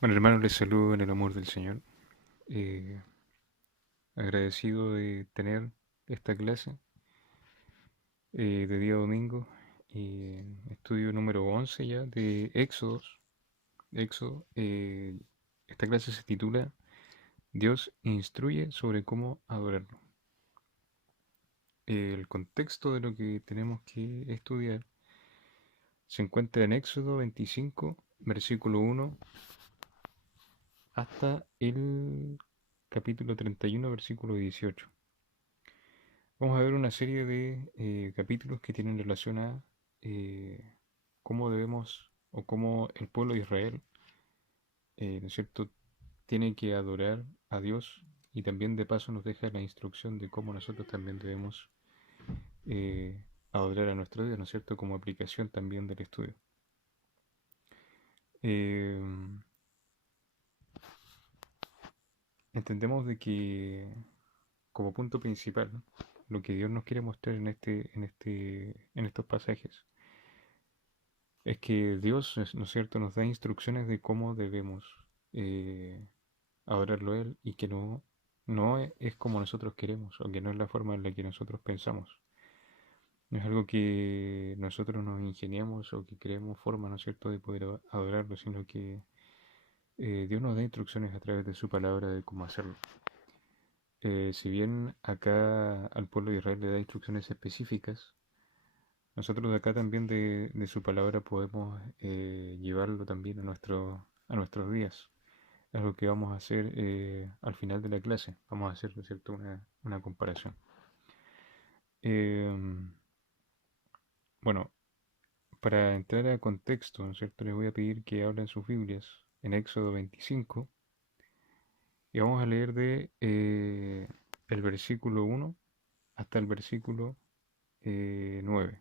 Bueno, hermanos, les saludo en el amor del Señor. Eh, Agradecido de tener esta clase de día domingo. Estudio número 11 ya de Éxodos. Éxodo. Esta clase se titula Dios instruye sobre cómo adorarlo. El contexto de lo que tenemos que estudiar se encuentra en Éxodo 25, versículo 1, hasta el capítulo 31, versículo 18. Vamos a ver una serie de capítulos que tienen relación a eh, cómo debemos o cómo el pueblo de Israel, ¿no es cierto?, tiene que adorar a Dios, y también de paso nos deja la instrucción de cómo nosotros también debemos eh, adorar a nuestro Dios, ¿no es cierto?, como aplicación también del estudio. Eh, Entendemos de que como punto principal, ¿no?, lo que Dios nos quiere mostrar en estos pasajes es que Dios, ¿no es cierto?, nos da instrucciones de cómo debemos eh, adorarlo a Él, y que no es como nosotros queremos, o que no es la forma en la que nosotros pensamos. No es algo que nosotros nos ingeniamos o que creemos forma, ¿no es cierto?, de poder adorarlo, sino que Dios nos da instrucciones a través de su palabra de cómo hacerlo. Si bien acá al pueblo de Israel le da instrucciones específicas, nosotros de acá también de su palabra podemos llevarlo también a nuestros días. Es lo que vamos a hacer al final de la clase. Vamos a hacer, ¿no es cierto?, una comparación. Em, bueno, para entrar a contexto, ¿no es cierto?, les voy a pedir que hablen sus Biblias en Éxodo 25, y vamos a leer de el versículo 1 hasta el versículo 9.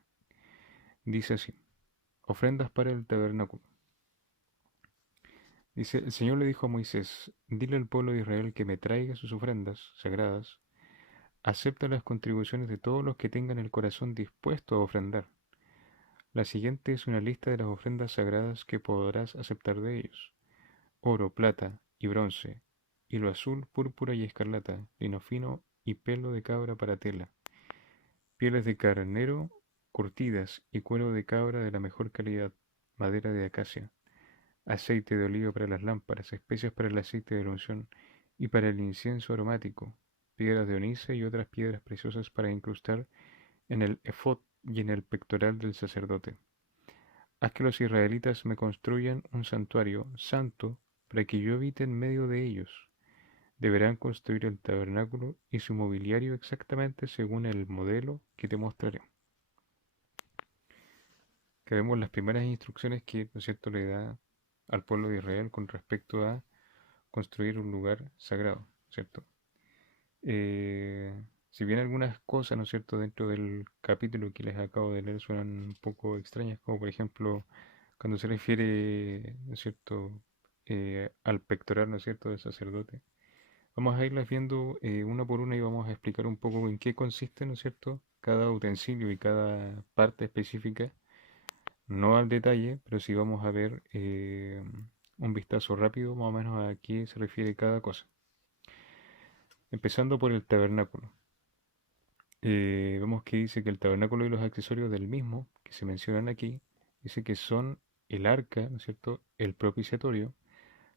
Dice así: ofrendas para el tabernáculo. Dice: el Señor le dijo a Moisés, dile al pueblo de Israel que me traiga sus ofrendas sagradas. Acepta las contribuciones de todos los que tengan el corazón dispuesto a ofrendar. La siguiente es una lista de las ofrendas sagradas que podrás aceptar de ellos: oro, plata y bronce, hilo azul, púrpura y escarlata, lino fino y pelo de cabra para tela, pieles de carnero curtidas y cuero de cabra de la mejor calidad, madera de acacia, aceite de oliva para las lámparas, especias para el aceite de la unción y para el incienso aromático, piedras de onice y otras piedras preciosas para incrustar en el efod y en el pectoral del sacerdote. Haz que los israelitas me construyan un santuario santo para que yo habite en medio de ellos. Deberán construir el tabernáculo y su mobiliario exactamente según el modelo que te mostraré. Que vemos las primeras instrucciones que, ¿no es cierto?, le da al pueblo de Israel con respecto a construir un lugar sagrado, ¿cierto? Eh, si bien algunas cosas, ¿no es cierto?, dentro del capítulo que les acabo de leer suenan un poco extrañas, como por ejemplo cuando se refiere, ¿no es cierto?, al pectoral, ¿no es cierto?, del sacerdote. Vamos a irlas viendo una por una, y vamos a explicar un poco en qué consiste, ¿no es cierto?, cada utensilio y cada parte específica, no al detalle, pero sí vamos a ver un vistazo rápido más o menos a qué se refiere cada cosa. Empezando por el tabernáculo. Vemos que dice que el tabernáculo y los accesorios del mismo, que se mencionan aquí, dice que son el arca, ¿no es cierto?, el propiciatorio,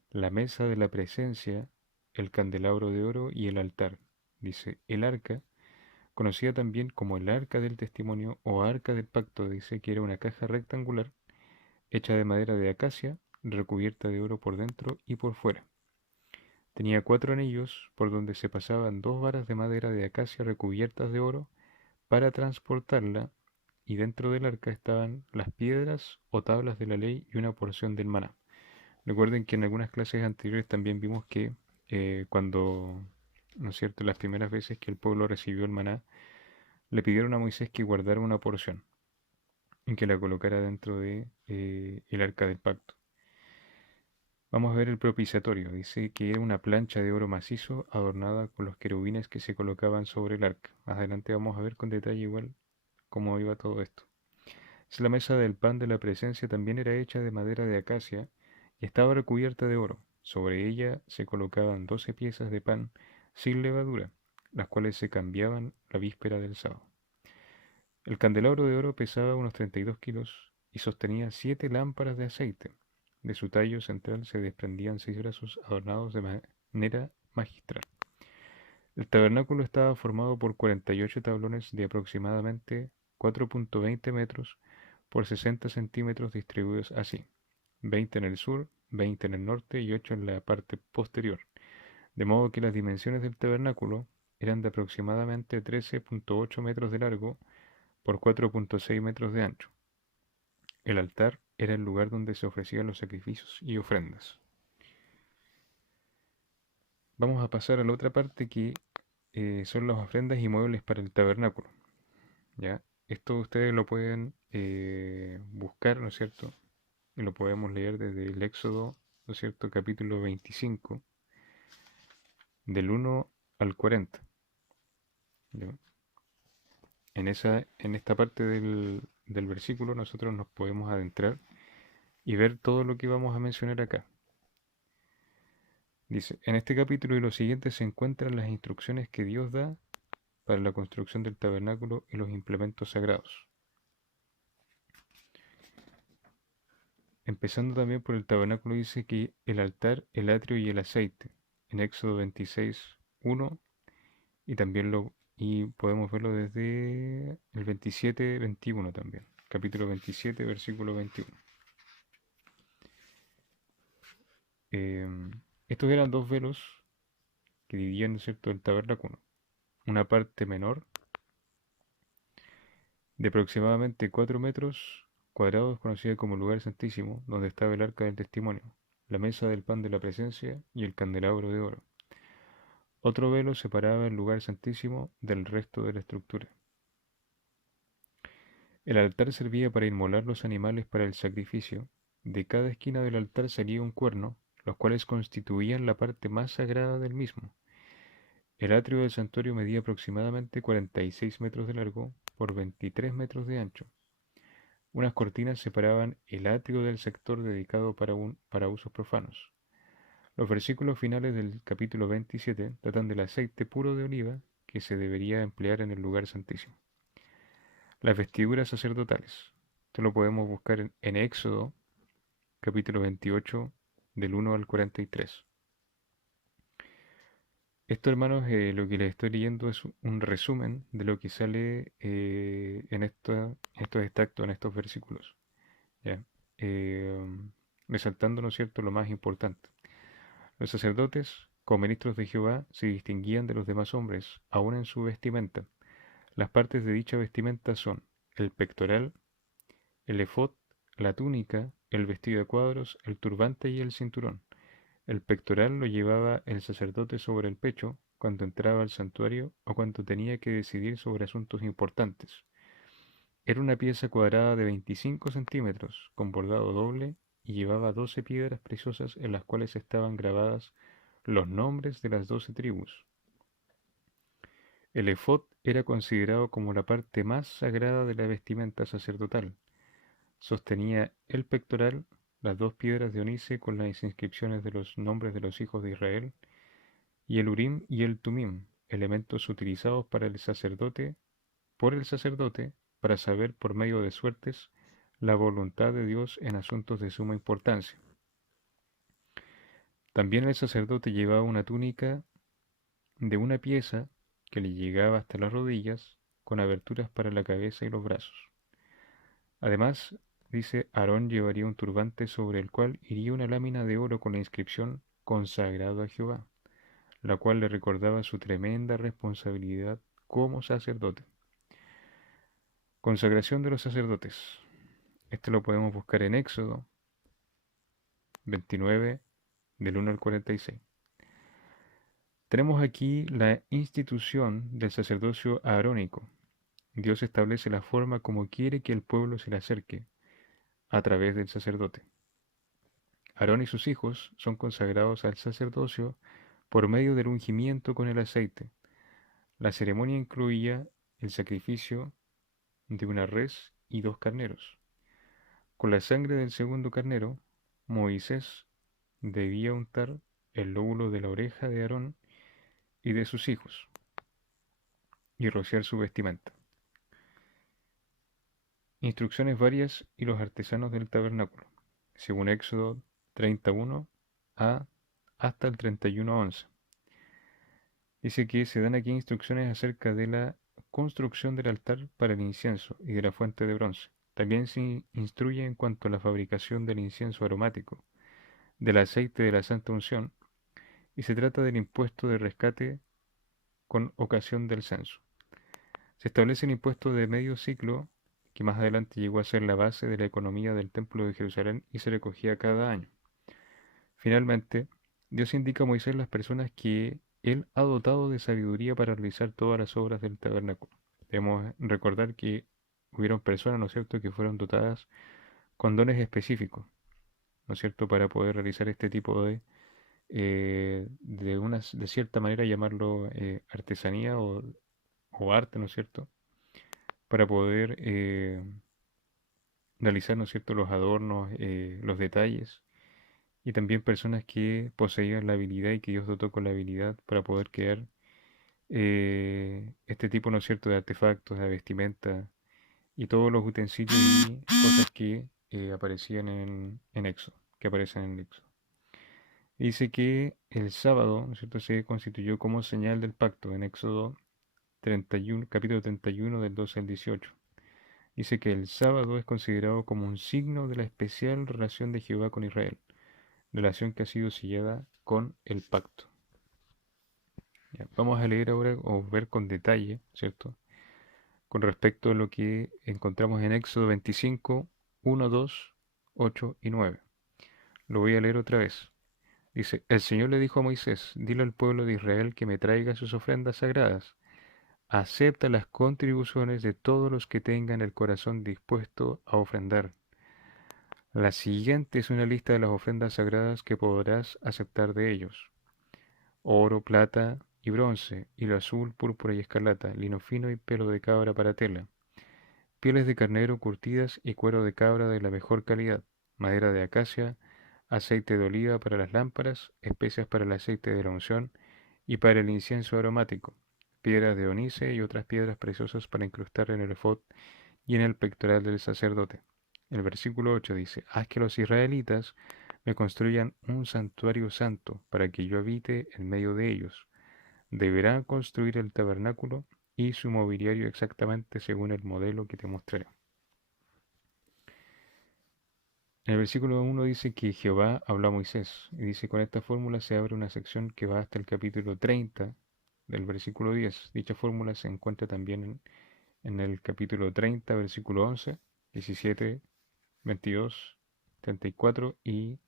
la mesa de la presencia, el candelabro de oro y el altar. Dice el arca, conocida también como el arca del testimonio o arca del pacto, dice que era una caja rectangular hecha de madera de acacia, recubierta de oro por dentro y por fuera. Tenía 4 anillos por donde se pasaban 2 varas de madera de acacia recubiertas de oro para transportarla, y dentro del arca estaban las piedras o tablas de la ley y una porción del maná. Recuerden que en algunas clases anteriores también vimos que cuando, ¿no es cierto?, las primeras veces que el pueblo recibió el maná, le pidieron a Moisés que guardara una porción y que la colocara dentro de el arca del pacto. Vamos a ver el propiciatorio. Dice que era una plancha de oro macizo adornada con los querubines que se colocaban sobre el arca. Más adelante vamos a ver con detalle igual cómo iba todo esto. La mesa del pan de la presencia también era hecha de madera de acacia y estaba recubierta de oro. Sobre ella se colocaban 12 piezas de pan sin levadura, las cuales se cambiaban la víspera del sábado. El candelabro de oro pesaba unos 32 kilos y sostenía 7 lámparas de aceite. De su tallo central se desprendían 6 brazos adornados de manera magistral. El tabernáculo estaba formado por 48 tablones de aproximadamente 4,20 metros por 60 centímetros distribuidos así: 20 en el sur, 20 en el norte y 8 en la parte posterior, de modo que las dimensiones del tabernáculo eran de aproximadamente 13,8 metros de largo por 4,6 metros de ancho. El altar era el lugar donde se ofrecían los sacrificios y ofrendas. Vamos a pasar a la otra parte que son las ofrendas y muebles para el tabernáculo. ¿Ya? Esto ustedes lo pueden buscar, ¿no es cierto? Y lo podemos leer desde el Éxodo, ¿no es cierto? Capítulo 25, del 1 al 40. ¿Ya? En esta parte del versículo nosotros nos podemos adentrar y ver todo lo que vamos a mencionar acá. Dice, en este capítulo y los siguientes se encuentran las instrucciones que Dios da para la construcción del tabernáculo y los implementos sagrados. Empezando también por el tabernáculo, dice que el altar, el atrio y el aceite, en Éxodo 26:1, y también podemos verlo desde el 27:21 también, capítulo 27, versículo 21. Estos eran dos velos que dividían, ¿no es cierto?, el tabernáculo. Una parte menor de aproximadamente 4 metros cuadrados, conocida como lugar santísimo, donde estaba el arca del testimonio, la mesa del pan de la presencia y el candelabro de oro. Otro velo separaba el lugar santísimo del resto de la estructura. El altar servía para inmolar los animales para el sacrificio. De cada esquina del altar salía un cuerno, los cuales constituían la parte más sagrada del mismo. El atrio del santuario medía aproximadamente 46 metros de largo por 23 metros de ancho. Unas cortinas separaban el atrio del sector dedicado para usos profanos. Los versículos finales del capítulo 27 tratan del aceite puro de oliva que se debería emplear en el lugar santísimo. Las vestiduras sacerdotales. Esto lo podemos buscar en Éxodo, capítulo 28, del 1 al 43. Esto, hermanos, lo que les estoy leyendo es un resumen de lo que sale en estos extractos, en estos versículos. ¿Ya? Eh, Resaltando, ¿no es cierto?, lo más importante. Los sacerdotes, como ministros de Jehová, se distinguían de los demás hombres, aun en su vestimenta. Las partes de dicha vestimenta son el pectoral, el efod, la túnica, el vestido de cuadros, el turbante y el cinturón. El pectoral lo llevaba el sacerdote sobre el pecho cuando entraba al santuario o cuando tenía que decidir sobre asuntos importantes. Era una pieza cuadrada de 25 centímetros, con bordado doble, y llevaba 12 piedras preciosas en las cuales estaban grabadas los nombres de las 12 tribus. El efod era considerado como la parte más sagrada de la vestimenta sacerdotal. Sostenía el pectoral, las 2 piedras de ónice con las inscripciones de los nombres de los hijos de Israel, y el Urim y el Tumim, elementos utilizados por el sacerdote, para saber por medio de suertes la voluntad de Dios en asuntos de suma importancia. También el sacerdote llevaba una túnica de una pieza que le llegaba hasta las rodillas, con aberturas para la cabeza y los brazos. Además, dice, Aarón llevaría un turbante sobre el cual iría una lámina de oro con la inscripción consagrado a Jehová, la cual le recordaba su tremenda responsabilidad como sacerdote. Consagración de los sacerdotes. Este lo podemos buscar en Éxodo 29, del 1 al 46. Tenemos aquí la institución del sacerdocio aarónico. Dios establece la forma como quiere que el pueblo se le acerque, a través del sacerdote. Aarón y sus hijos son consagrados al sacerdocio por medio del ungimiento con el aceite. La ceremonia incluía el sacrificio de una res y 2 carneros. Con la sangre del segundo carnero, Moisés debía untar el lóbulo de la oreja de Aarón y de sus hijos, y rociar su vestimenta. Instrucciones varias y los artesanos del tabernáculo, según Éxodo 31 a hasta el 31:11. Dice que se dan aquí instrucciones acerca de la construcción del altar para el incienso y de la fuente de bronce. También se instruye en cuanto a la fabricación del incienso aromático, del aceite de la santa unción, y se trata del impuesto de rescate con ocasión del censo. Se establece el impuesto de medio ciclo, que más adelante llegó a ser la base de la economía del Templo de Jerusalén y se recogía cada año. Finalmente, Dios indica a Moisés las personas que Él ha dotado de sabiduría para realizar todas las obras del tabernáculo. Debemos recordar que hubieron personas, ¿no es cierto?, que fueron dotadas con dones específicos, ¿no es cierto?, para poder realizar este tipo de cierta manera llamarlo artesanía o arte, ¿no es cierto?, para poder realizar, ¿no es cierto?, los adornos, los detalles, y también personas que poseían la habilidad y que Dios dotó con la habilidad para poder crear este tipo, ¿no es cierto?, de artefactos, de vestimenta y todos los utensilios y cosas que aparecían en Éxodo, que aparecen en Éxodo. Dice que el sábado, ¿no es cierto?, se constituyó como señal del pacto en Éxodo 31, capítulo 31 del 12 al 18. Dice que el sábado es considerado como un signo de la especial relación de Jehová con Israel, relación que ha sido sellada con el pacto. Ya, vamos a leer ahora o ver con detalle, ¿cierto?, con respecto a lo que encontramos en Éxodo 25, 1, 2, 8 y 9. Lo voy a leer otra vez. Dice, el Señor le dijo a Moisés, dile al pueblo de Israel que me traiga sus ofrendas sagradas. Acepta las contribuciones de todos los que tengan el corazón dispuesto a ofrendar. La siguiente es una lista de las ofrendas sagradas que podrás aceptar de ellos: oro, plata y bronce, hilo azul, púrpura y escarlata, lino fino y pelo de cabra para tela, pieles de carnero curtidas y cuero de cabra de la mejor calidad, madera de acacia, aceite de oliva para las lámparas, especias para el aceite de la unción y para el incienso aromático, piedras de onice y otras piedras preciosas para incrustar en el efod y en el pectoral del sacerdote. El versículo 8 dice, haz que los israelitas me construyan un santuario santo para que yo habite en medio de ellos. Deberán construir el tabernáculo y su mobiliario exactamente según el modelo que te mostraré. En el versículo 1 dice que Jehová habló a Moisés, y dice, con esta fórmula se abre una sección que va hasta el capítulo 30 del versículo 10. Dicha fórmula se encuentra también en el capítulo 30, versículo 11, 17, 22, 34 y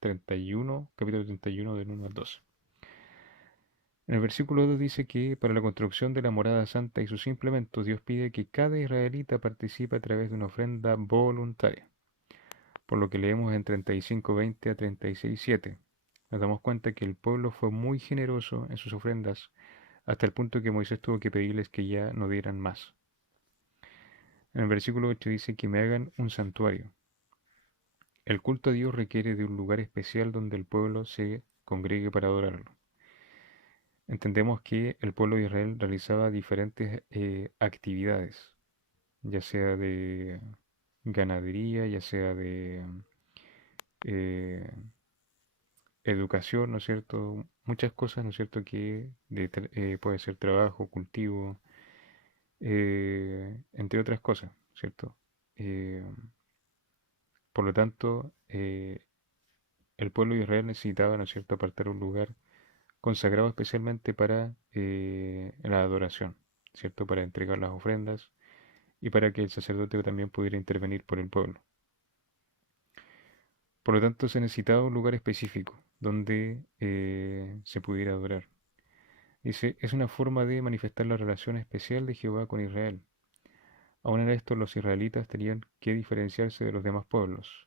31, capítulo 31 del 1 al 12. En el versículo 2 dice que para la construcción de la morada santa y sus implementos, Dios pide que cada israelita participe a través de una ofrenda voluntaria. Por lo que leemos en 35:20 a 36:7. Nos damos cuenta que el pueblo fue muy generoso en sus ofrendas, hasta el punto que Moisés tuvo que pedirles que ya no dieran más. En el versículo 8 dice que me hagan un santuario. El culto a Dios requiere de un lugar especial donde el pueblo se congregue para adorarlo. Entendemos que el pueblo de Israel realizaba diferentes actividades, ya sea de ganadería, ya sea de eh, educación, ¿no es cierto? Muchas cosas, ¿no es cierto? Que puede ser trabajo, cultivo, entre otras cosas, ¿cierto? Eh, por lo tanto, el pueblo de Israel necesitaba, ¿no es cierto?, apartar un lugar consagrado especialmente para la adoración, ¿cierto? Para entregar las ofrendas y para que el sacerdote también pudiera intervenir por el pueblo. Por lo tanto, se necesitaba un lugar específico donde se pudiera adorar. Dice, es una forma de manifestar la relación especial de Jehová con Israel. Aún en esto, los israelitas tenían que diferenciarse de los demás pueblos.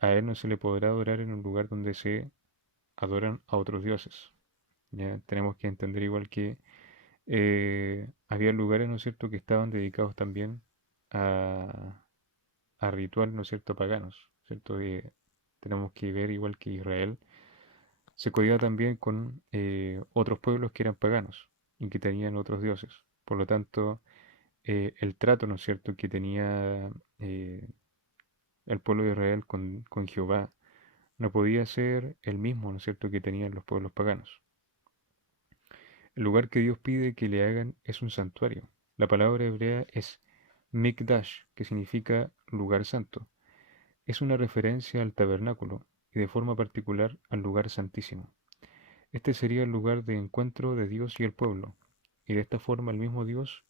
A él no se le podrá adorar en un lugar donde se adoran a otros dioses. Ya tenemos que entender igual que había lugares, ¿no es cierto?, que estaban dedicados también a, a ritual, ¿no es cierto?, paganos, ¿cierto? Tenemos que ver igual que Israel Se codiaba también con otros pueblos que eran paganos y que tenían otros dioses. Por lo tanto, el trato, ¿no es cierto?, que tenía el pueblo de Israel con Jehová no podía ser el mismo, ¿no es cierto?, que tenían los pueblos paganos. El lugar que Dios pide que le hagan es un santuario. La palabra hebrea es Mikdash, que significa lugar santo. Es una referencia al tabernáculo y de forma particular al lugar santísimo. Este sería el lugar de encuentro de Dios y el pueblo, y de esta forma el mismo Dios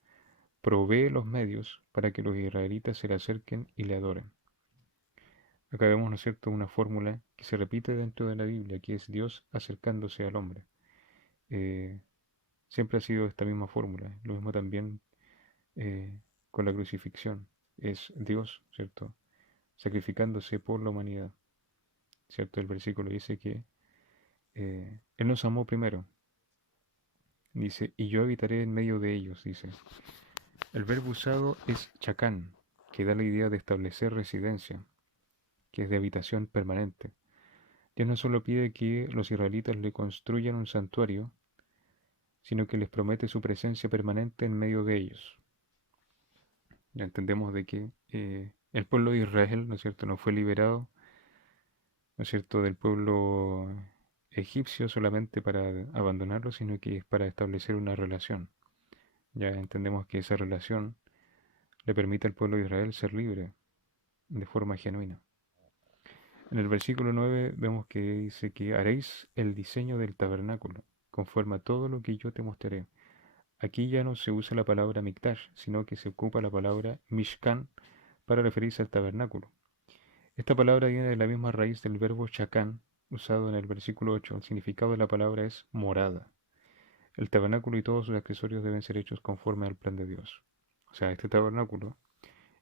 provee los medios para que los israelitas se le acerquen y le adoren. Acá vemos, ¿no es cierto?, una fórmula que se repite dentro de la Biblia, que es Dios acercándose al hombre. Eh, Siempre ha sido esta misma fórmula. Lo mismo también eh, con la crucifixión. Es Dios, ¿cierto?, sacrificándose por la humanidad, ¿cierto? El versículo dice que Él nos amó primero. Dice, y yo habitaré en medio de ellos, dice. El verbo usado es chacán, que da la idea de establecer residencia, que es de habitación permanente. Dios no solo pide que los israelitas le construyan un santuario, sino que les promete su presencia permanente en medio de ellos. Ya entendemos de que el pueblo de Israel, ¿no es cierto?, no fue liberado, ¿no es cierto?, del pueblo egipcio solamente para abandonarlo, sino que es para establecer una relación. Ya entendemos que esa relación le permite al pueblo de Israel ser libre de forma genuina. En el versículo 9 vemos que dice que haréis el diseño del tabernáculo, conforme a todo lo que yo te mostraré. Aquí ya no se usa la palabra mikdash, sino que se ocupa la palabra mishkan para referirse al tabernáculo. Esta palabra viene de la misma raíz del verbo shakán, usado en el versículo 8. El significado de la palabra es morada. El tabernáculo y todos sus accesorios deben ser hechos conforme al plan de Dios. O sea, este tabernáculo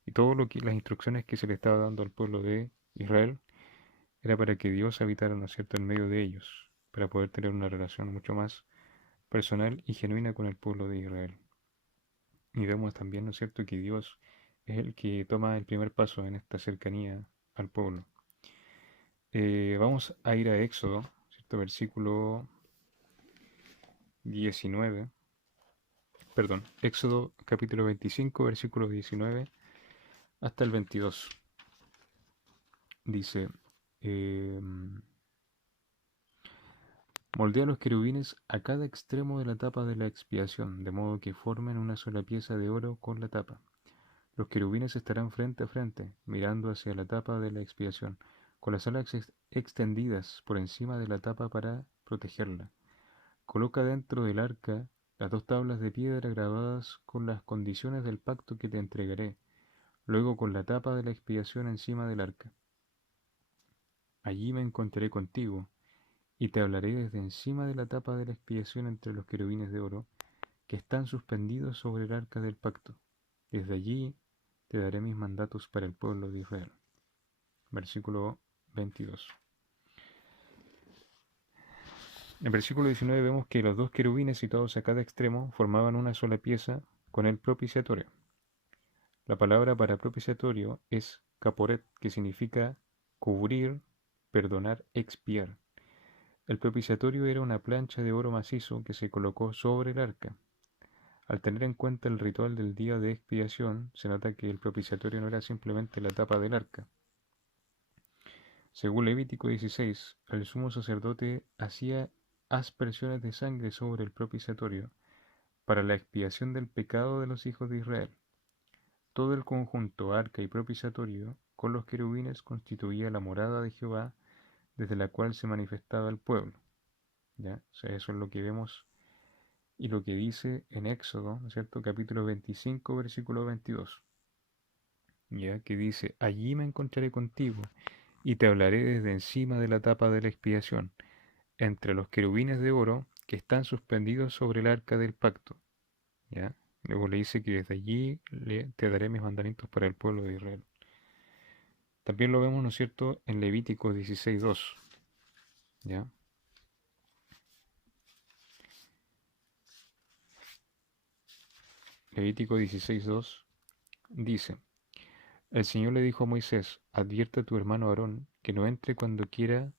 y todo lo que las instrucciones que se le estaba dando al pueblo de Israel era para que Dios habitara, ¿no es cierto?, en medio de ellos, para poder tener una relación mucho más personal y genuina con el pueblo de Israel. Y vemos también, ¿no es cierto?, que Dios es el que toma el primer paso en esta cercanía al pueblo. Vamos a ir a Éxodo, ¿cierto? Versículo 19, perdón, Éxodo capítulo 25, versículo 19 hasta el 22. Dice, moldea los querubines a cada extremo de la tapa de la expiación, de modo que formen una sola pieza de oro con la tapa. Los querubines estarán frente a frente, mirando hacia la tapa de la expiación, con las alas extendidas por encima de la tapa para protegerla. Coloca dentro del arca las dos tablas de piedra grabadas con las condiciones del pacto que te entregaré, luego con la tapa de la expiación encima del arca. Allí me encontraré contigo, y te hablaré desde encima de la tapa de la expiación entre los querubines de oro, que están suspendidos sobre el arca del pacto. Desde allí te daré mis mandatos para el pueblo de Israel. Versículo 22. En el versículo 19 vemos que los dos querubines situados a cada extremo formaban una sola pieza con el propiciatorio. La palabra para propiciatorio es caporet, que significa cubrir, perdonar, expiar. El propiciatorio era una plancha de oro macizo que se colocó sobre el arca. Al tener en cuenta el ritual del día de expiación, se nota que el propiciatorio no era simplemente la tapa del arca. Según Levítico 16, el sumo sacerdote hacía aspersiones de sangre sobre el propiciatorio para la expiación del pecado de los hijos de Israel. Todo el conjunto, arca y propiciatorio, con los querubines constituía la morada de Jehová, desde la cual se manifestaba el pueblo. ¿Ya? O sea, eso es lo que vemos y lo que dice en Éxodo, ¿no es cierto? Capítulo 25, versículo 22. ¿Ya? Que dice, allí me encontraré contigo y te hablaré desde encima de la tapa de la expiación, entre los querubines de oro que están suspendidos sobre el arca del pacto. ¿Ya? Luego le dice que desde allí te daré mis mandamientos para el pueblo de Israel. También lo vemos, ¿no es cierto?, en Levítico 16:2. ¿Ya? Levítico 16:2 dice, el Señor le dijo a Moisés, advierte a tu hermano Aarón que no entre cuando quiera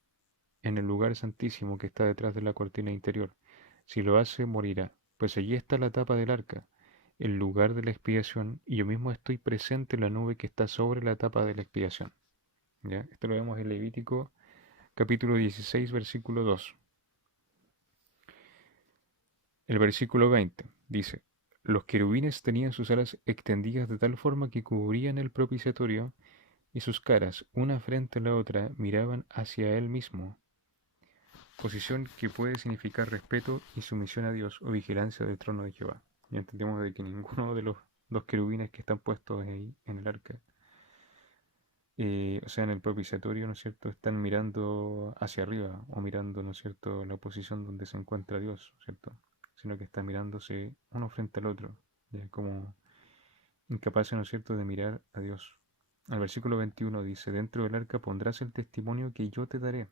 en el lugar santísimo que está detrás de la cortina interior. Si lo hace, morirá. Pues allí está la tapa del arca, el lugar de la expiación, y yo mismo estoy presente en la nube que está sobre la tapa de la expiación. ¿Ya? Esto lo vemos en Levítico capítulo 16, versículo 2. El versículo 20 dice, los querubines tenían sus alas extendidas de tal forma que cubrían el propiciatorio y sus caras, una frente a la otra, miraban hacia él mismo, posición que puede significar respeto y sumisión a Dios o vigilancia del trono de Jehová. Y entendemos de que ninguno de los dos querubines que están puestos ahí en el arca, o sea, en el propiciatorio, ¿no es cierto?, están mirando hacia arriba o mirando, ¿no es cierto?, la posición donde se encuentra Dios, ¿cierto?, sino que están mirándose uno frente al otro, ya como incapaces, ¿no es cierto?, de mirar a Dios. El versículo 21 dice, dentro del arca pondrás el testimonio que yo te daré,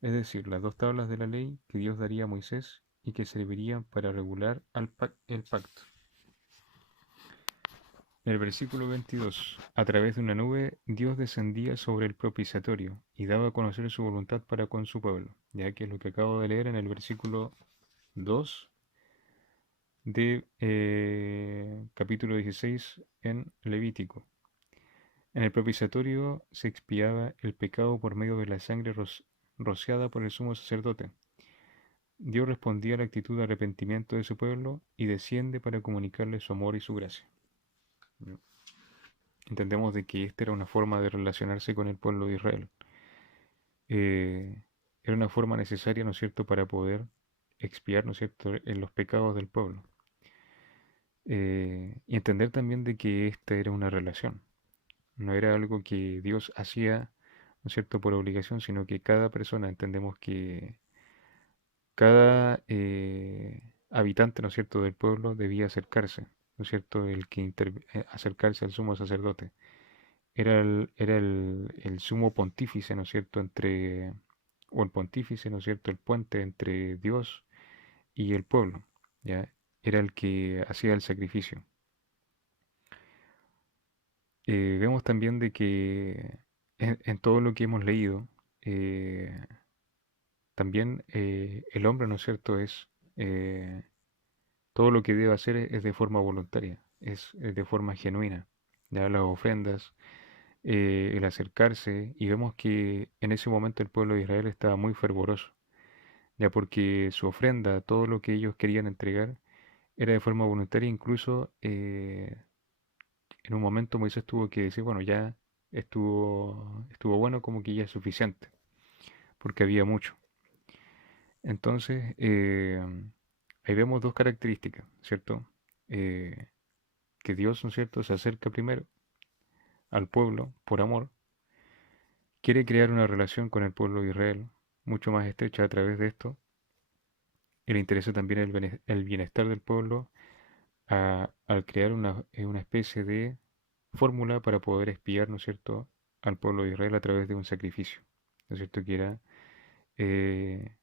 es decir, las dos tablas de la ley que Dios daría a Moisés y que servirían para regular el pacto. En el versículo 22, a través de una nube, Dios descendía sobre el propiciatorio y daba a conocer su voluntad para con su pueblo, ya que es lo que acabo de leer en el versículo 2 de capítulo 16 en Levítico. En el propiciatorio se expiaba el pecado por medio de la sangre rociada por el sumo sacerdote. Dios respondía a la actitud de arrepentimiento de su pueblo y desciende para comunicarle su amor y su gracia. Entendemos de que esta era una forma de relacionarse con el pueblo de Israel. Era una forma necesaria, ¿no es cierto?, para poder expiar, ¿no es cierto?, en los pecados del pueblo. Y entender también de que esta era una relación. No era algo que Dios hacía, ¿no es cierto?, por obligación, sino que cada persona, entendemos que cada habitante, ¿no es cierto?, del pueblo debía acercarse, ¿no es cierto?, acercarse al sumo sacerdote. Era el sumo pontífice, ¿no es cierto?, o el pontífice, ¿no es cierto?, el puente entre Dios y el pueblo, ¿ya? Era el que hacía el sacrificio. Vemos también de que en todo lo que hemos leído, eh, también el hombre, ¿no es cierto?, eh, todo lo que debe hacer es de forma voluntaria, es de forma genuina. Ya las ofrendas, el acercarse, y vemos que en ese momento el pueblo de Israel estaba muy fervoroso, ya porque su ofrenda, todo lo que ellos querían entregar, era de forma voluntaria. Incluso en un momento Moisés tuvo que decir, bueno, ya estuvo bueno, como que ya es suficiente, porque había mucho. Entonces, ahí vemos dos características, ¿cierto? Eh, que Dios, ¿no es cierto?, se acerca primero al pueblo por amor, quiere crear una relación con el pueblo de Israel mucho más estrecha a través de esto, y le interesa también el bienestar del pueblo al crear una especie de fórmula para poder espiar, ¿no es cierto?, al pueblo de Israel a través de un sacrificio, ¿no es cierto?, que era eh,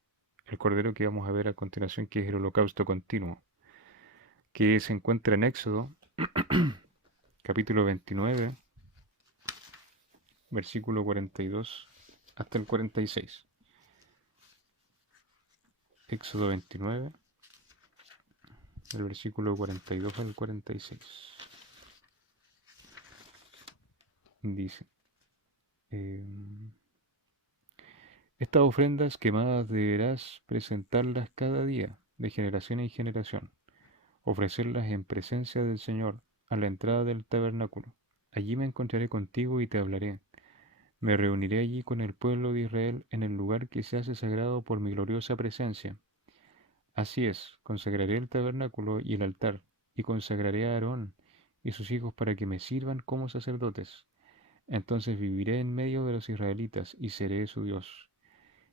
el cordero que vamos a ver a continuación, que es el holocausto continuo, que se encuentra en Éxodo, capítulo 29, versículo 42 hasta el 46. Éxodo 29, del versículo 42 al 46. Dice, estas ofrendas quemadas deberás presentarlas cada día, de generación en generación, ofrecerlas en presencia del Señor, a la entrada del tabernáculo. Allí me encontraré contigo y te hablaré. Me reuniré allí con el pueblo de Israel en el lugar que se hace sagrado por mi gloriosa presencia. Así es, consagraré el tabernáculo y el altar, y consagraré a Aarón y sus hijos para que me sirvan como sacerdotes. Entonces viviré en medio de los israelitas y seré su Dios.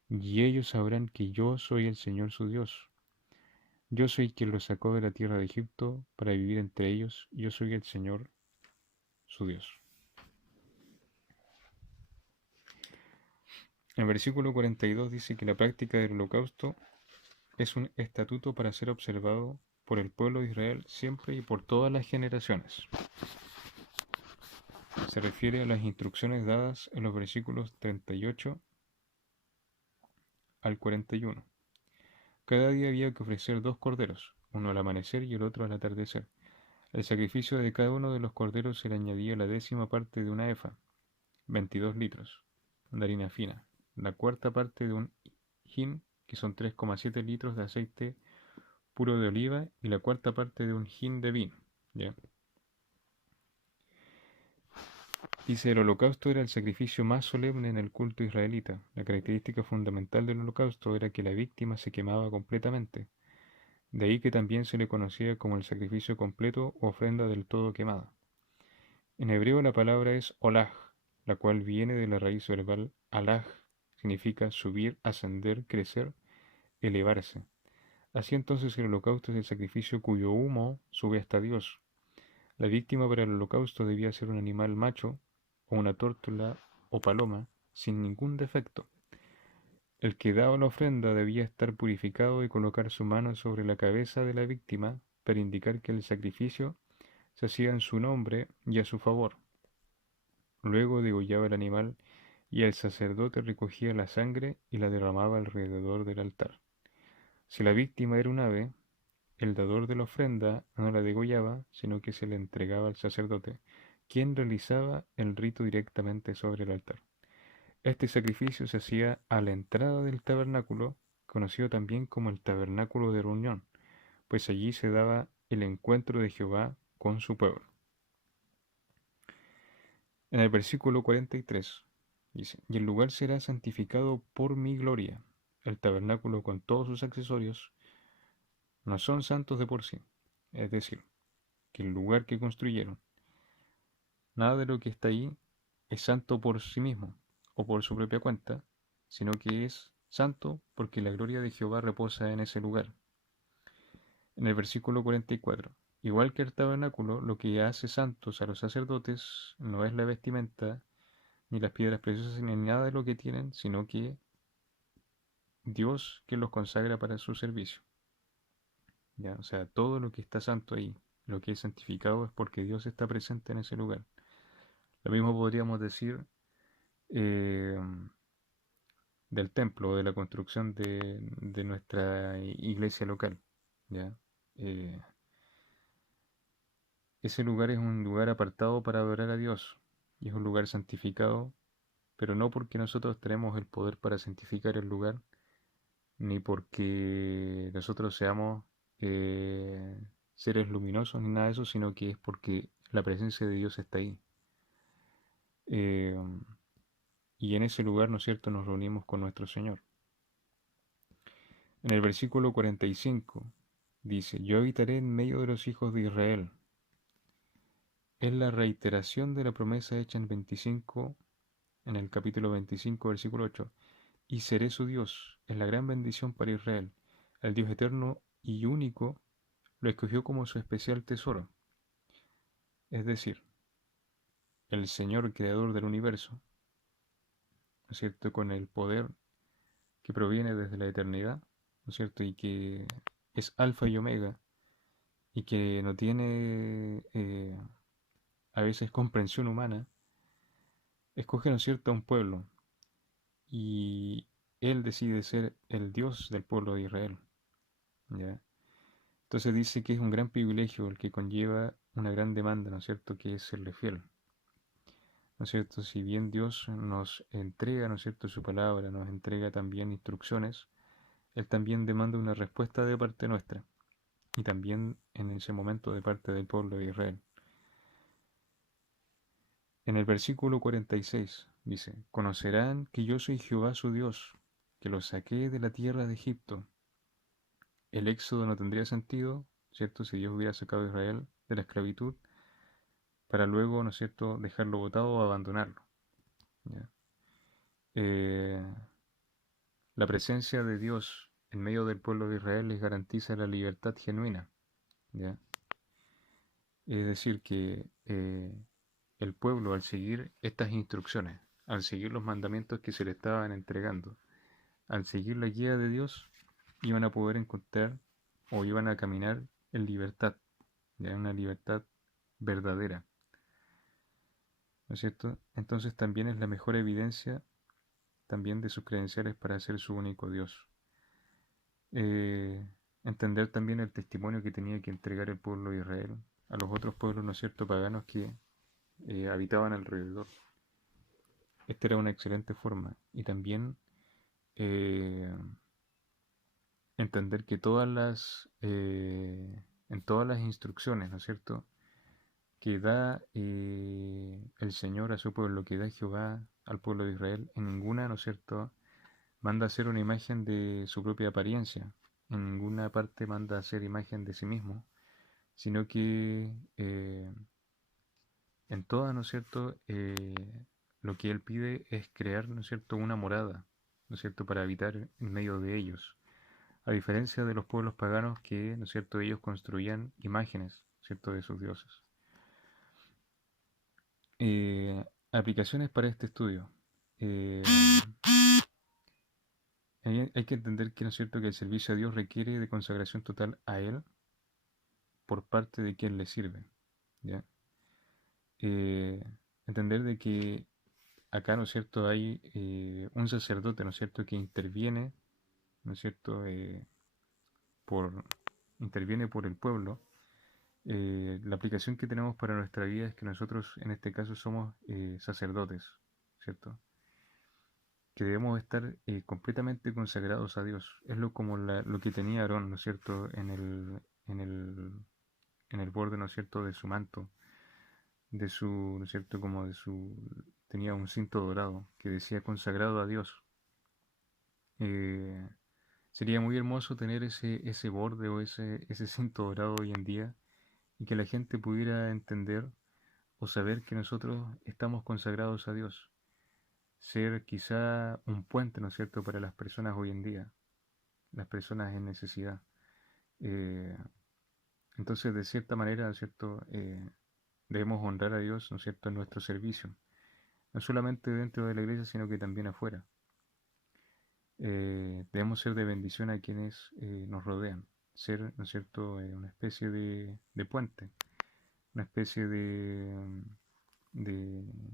Y ellos sabrán que yo soy el Señor su Dios. Yo soy quien los sacó de la tierra de Egipto para vivir entre ellos. Yo soy el Señor su Dios. En el versículo 42 dice que la práctica del holocausto es un estatuto para ser observado por el pueblo de Israel siempre y por todas las generaciones. Se refiere a las instrucciones dadas en los versículos 38 al 41. Cada día había que ofrecer 2 corderos, uno al amanecer y el otro al atardecer. Al sacrificio de cada uno de los corderos se le añadía la 10ª parte de una efa, 22 litros, de harina fina, la 4ª parte de un hin, que son 3,7 litros de aceite puro de oliva, y la 4ª parte de un hin de vino. ¿Ya? Dice, el holocausto era el sacrificio más solemne en el culto israelita. La característica fundamental del holocausto era que la víctima se quemaba completamente. De ahí que también se le conocía como el sacrificio completo o ofrenda del todo quemada. En hebreo la palabra es olaj, la cual viene de la raíz verbal alaj, significa subir, ascender, crecer, elevarse. Así entonces el holocausto es el sacrificio cuyo humo sube hasta Dios. La víctima para el holocausto debía ser un animal macho, o una tórtola o paloma, sin ningún defecto. El que daba la ofrenda debía estar purificado y colocar su mano sobre la cabeza de la víctima para indicar que el sacrificio se hacía en su nombre y a su favor. Luego degollaba el animal y el sacerdote recogía la sangre y la derramaba alrededor del altar. Si la víctima era un ave, el dador de la ofrenda no la degollaba, sino que se le entregaba al sacerdote, quien realizaba el rito directamente sobre el altar. Este sacrificio se hacía a la entrada del tabernáculo, conocido también como el tabernáculo de reunión, pues allí se daba el encuentro de Jehová con su pueblo. En el versículo 43 dice, y el lugar será santificado por mi gloria. El tabernáculo con todos sus accesorios no son santos de por sí, es decir, que el lugar que construyeron, nada de lo que está ahí es santo por sí mismo o por su propia cuenta, sino que es santo porque la gloria de Jehová reposa en ese lugar. En el versículo 44, igual que el tabernáculo, lo que hace santos a los sacerdotes no es la vestimenta, ni las piedras preciosas, ni nada de lo que tienen, sino que Dios que los consagra para su servicio. ¿Ya? O sea, todo lo que está santo ahí, lo que es santificado es porque Dios está presente en ese lugar. Lo mismo podríamos decir eh, del templo, de la construcción de nuestra iglesia local. ¿Ya? Eh, ese lugar es un lugar apartado para adorar a Dios y es un lugar santificado, pero no porque nosotros tenemos el poder para santificar el lugar, ni porque nosotros seamos eh, seres luminosos ni nada de eso, sino que es porque la presencia de Dios está ahí. Eh, y en ese lugar, ¿no es cierto?, nos reunimos con nuestro Señor. En el versículo 45 dice, yo habitaré en medio de los hijos de Israel. Es la reiteración de la promesa hecha en el capítulo 25, versículo 8. Y seré su Dios, es la gran bendición para Israel. El Dios eterno y único lo escogió como su especial tesoro. Es decir, el Señor creador del universo, ¿no es cierto?, con el poder que proviene desde la eternidad, ¿no es cierto?, y que es alfa y omega, y que no tiene a veces comprensión humana, escoge, ¿no es cierto?, a un pueblo, y Él decide ser el Dios del pueblo de Israel, ¿ya? Entonces dice que es un gran privilegio el que conlleva una gran demanda, ¿no es cierto?, que es serle fiel. ¿No es cierto? Si bien Dios nos entrega, ¿no es cierto?, su palabra, nos entrega también instrucciones, Él también demanda una respuesta de parte nuestra, y también en ese momento de parte del pueblo de Israel. En el versículo 46 dice, conocerán que yo soy Jehová su Dios, que los saqué de la tierra de Egipto. El éxodo no tendría sentido, ¿cierto?, si Dios hubiera sacado a Israel de la esclavitud, para luego, ¿no es cierto?, dejarlo botado o abandonarlo. ¿Ya? Eh, La presencia de Dios en medio del pueblo de Israel les garantiza la libertad genuina, ¿ya? Es decir, que el pueblo, al seguir estas instrucciones, al seguir los mandamientos que se le estaban entregando, al seguir la guía de Dios, iban a poder encontrar o iban a caminar en libertad, ¿ya? Una libertad verdadera, ¿no es cierto? Entonces también es la mejor evidencia también de sus credenciales para ser su único Dios. Eh, Entender también el testimonio que tenía que entregar el pueblo de Israel a los otros pueblos, ¿no es cierto?, paganos que habitaban alrededor. Esta era una excelente forma. Y también eh, entender que en todas las instrucciones, ¿no es cierto?, que da el Señor a su pueblo, que da Jehová al pueblo de Israel, en ninguna, ¿no es cierto?, manda a hacer una imagen de su propia apariencia, en ninguna parte manda a hacer imagen de sí mismo, sino que en todas, ¿no es cierto?, lo que Él pide es crear, ¿no es cierto?, una morada, ¿no es cierto?, para habitar en medio de ellos. A diferencia de los pueblos paganos que, ¿no es cierto?, ellos construían imágenes, ¿cierto?, de sus dioses. Eh, Aplicaciones para este estudio. Eh, hay que entender que, ¿no es cierto?, que el servicio a Dios requiere de consagración total a Él por parte de quien le sirve, ¿ya? Eh, Entender de que acá, ¿no es cierto?, hay un sacerdote, ¿no es cierto?, que interviene, ¿no es cierto?, por, interviene por el pueblo. La aplicación que tenemos para nuestra vida es que nosotros en este caso somos sacerdotes, ¿cierto? Que debemos estar completamente consagrados a Dios. Es lo que tenía Aarón, ¿no es cierto?, en el borde, ¿no es cierto?, de su manto, de su, ¿no es cierto?, como de su, tenía un cinto dorado que decía consagrado a Dios. Eh, Sería muy hermoso tener ese borde o ese cinto dorado hoy en día y que la gente pudiera entender o saber que nosotros estamos consagrados a Dios. Ser quizá un puente, ¿no es cierto?, para las personas hoy en día, las personas en necesidad. Eh, entonces, de cierta manera, ¿no es cierto?, debemos honrar a Dios, ¿no es cierto?, en nuestro servicio, no solamente dentro de la iglesia, sino que también afuera. Debemos ser de bendición a quienes nos rodean, ser, ¿no es cierto?, una especie de puente, una especie de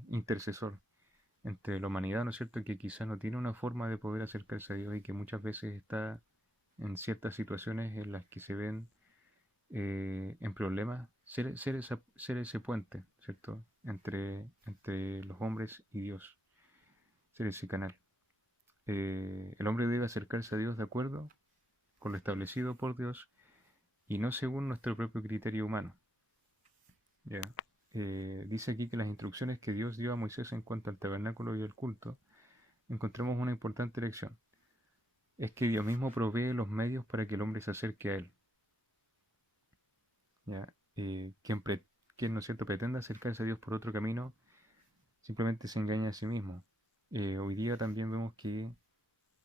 intercesor entre la humanidad, ¿no es cierto?, que quizá no tiene una forma de poder acercarse a Dios y que muchas veces está en ciertas situaciones en las que se ven en problemas, ser ese puente, ¿cierto?, entre los hombres y Dios, ser ese canal. El hombre debe acercarse a Dios de acuerdo con lo establecido por Dios y no según nuestro propio criterio humano. ¿Ya? Dice aquí que las instrucciones que Dios dio a Moisés en cuanto al tabernáculo y el culto, encontramos una importante lección. Es que Dios mismo provee los medios para que el hombre se acerque a Él. ¿Ya? Quien, ¿no es cierto?, pretenda acercarse a Dios por otro camino, simplemente se engaña a sí mismo. Hoy día también vemos que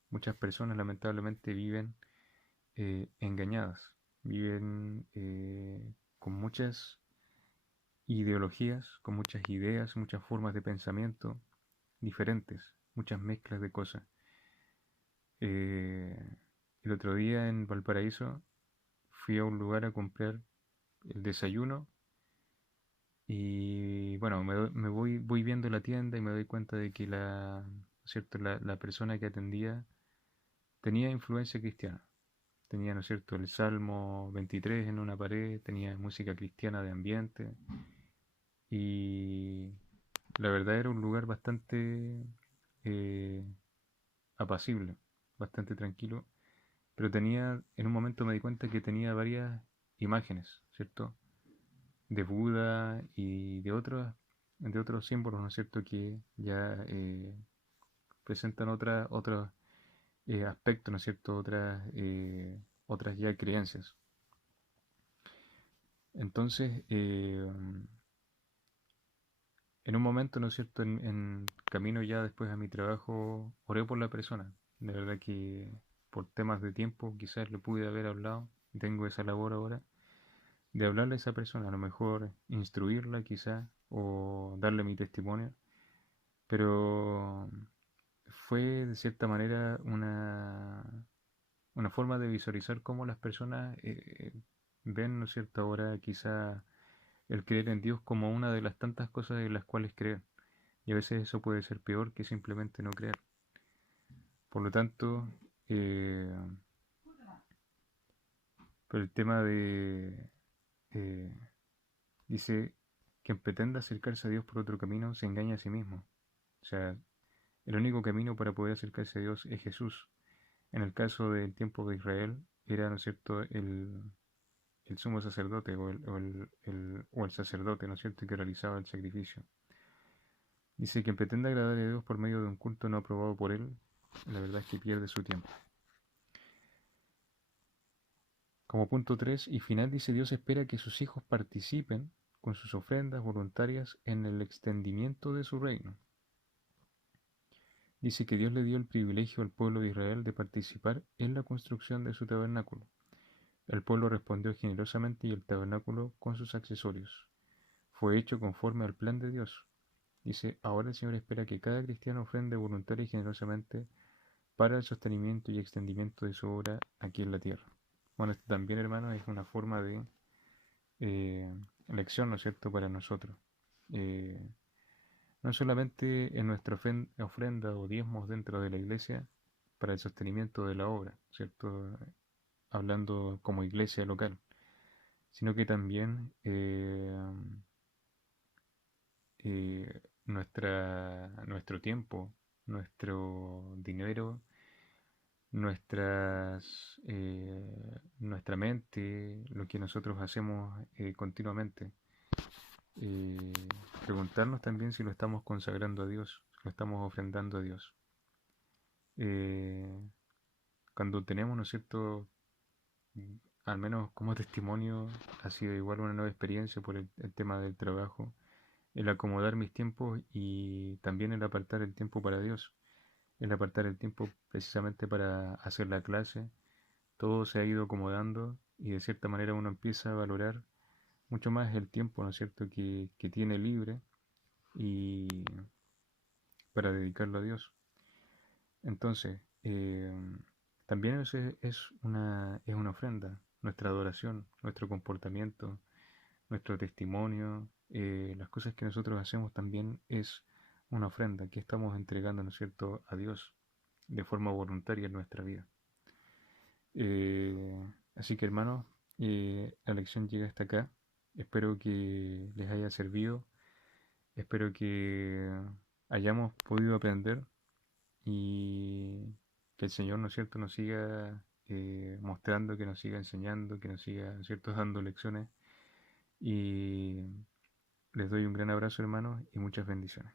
muchas personas lamentablemente viven engañadas, viven con muchas ideologías, con muchas ideas, muchas formas de pensamiento diferentes, muchas mezclas de cosas. Eh, el otro día en Valparaíso fui a un lugar a comprar el desayuno y bueno, voy viendo la tienda y me doy cuenta de que ¿cierto?, la persona que atendía tenía influencia cristiana. Tenía, ¿no es cierto?, el Salmo 23 en una pared, tenía música cristiana de ambiente y la verdad era un lugar bastante eh, apacible, bastante tranquilo, pero en un momento me di cuenta que tenía varias imágenes, ¿cierto?, de Buda y de otros símbolos, ¿no es cierto?, que ya presentan otros aspectos, ¿no es cierto?, otras ya creencias. Entonces, en un momento, ¿no es cierto?, en camino ya después a mi trabajo, oré por la persona. De verdad que por temas de tiempo quizás le pude haber hablado, tengo esa labor ahora, de hablarle a esa persona, a lo mejor instruirla quizás o darle mi testimonio, pero fue de cierta manera una forma de visualizar cómo las personas ven, ¿no es cierto?, ahora quizá el creer en Dios como una de las tantas cosas en las cuales creer. Y a veces eso puede ser peor que simplemente no creer. Por lo tanto, eh, por el tema de, eh, dice, quien pretenda acercarse a Dios por otro camino se engaña a sí mismo. O sea, el único camino para poder acercarse a Dios es Jesús. En el caso del tiempo de Israel, era, ¿no es cierto?, el sumo sacerdote o el sacerdote, ¿no es cierto?, que realizaba el sacrificio. Dice, quien pretenda agradar a Dios por medio de un culto no aprobado por él, la verdad es que pierde su tiempo. Como punto 3 y final dice, Dios espera que sus hijos participen con sus ofrendas voluntarias en el extendimiento de su reino. Dice que Dios le dio el privilegio al pueblo de Israel de participar en la construcción de su tabernáculo. El pueblo respondió generosamente y el tabernáculo con sus accesorios fue hecho conforme al plan de Dios. Dice, ahora el Señor espera que cada cristiano ofrende voluntaria y generosamente para el sostenimiento y extendimiento de su obra aquí en la tierra. Bueno, esto también, hermano, es una forma de eh, lección, ¿no es cierto?, para nosotros. Eh, no solamente en nuestra ofrenda o diezmos dentro de la iglesia para el sostenimiento de la obra, ¿cierto? Hablando como iglesia local, sino que también nuestro tiempo, nuestro dinero, nuestra mente, lo que nosotros hacemos continuamente. Eh, Preguntarnos también si lo estamos consagrando a Dios, si lo estamos ofrendando a Dios. Eh, Cuando tenemos, ¿no es cierto?, al menos como testimonio, ha sido igual una nueva experiencia por el tema del trabajo, el acomodar mis tiempos y también el apartar el tiempo para Dios, el apartar el tiempo precisamente para hacer la clase. Todo se ha ido acomodando y de cierta manera uno empieza a valorar mucho más el tiempo, ¿no es cierto?, que tiene libre y para dedicarlo a Dios. Entonces, también eso es una ofrenda, nuestra adoración, nuestro comportamiento, nuestro testimonio, las cosas que nosotros hacemos también es una ofrenda que estamos entregando, ¿no es cierto?, a Dios de forma voluntaria en nuestra vida. Así que hermanos, la lección llega hasta acá. Espero que les haya servido. Espero que hayamos podido aprender y que el Señor, ¿no es cierto?, nos siga mostrando, que nos siga enseñando, que nos siga, ¿no es cierto?, dando lecciones. Y les doy un gran abrazo, hermanos, y muchas bendiciones.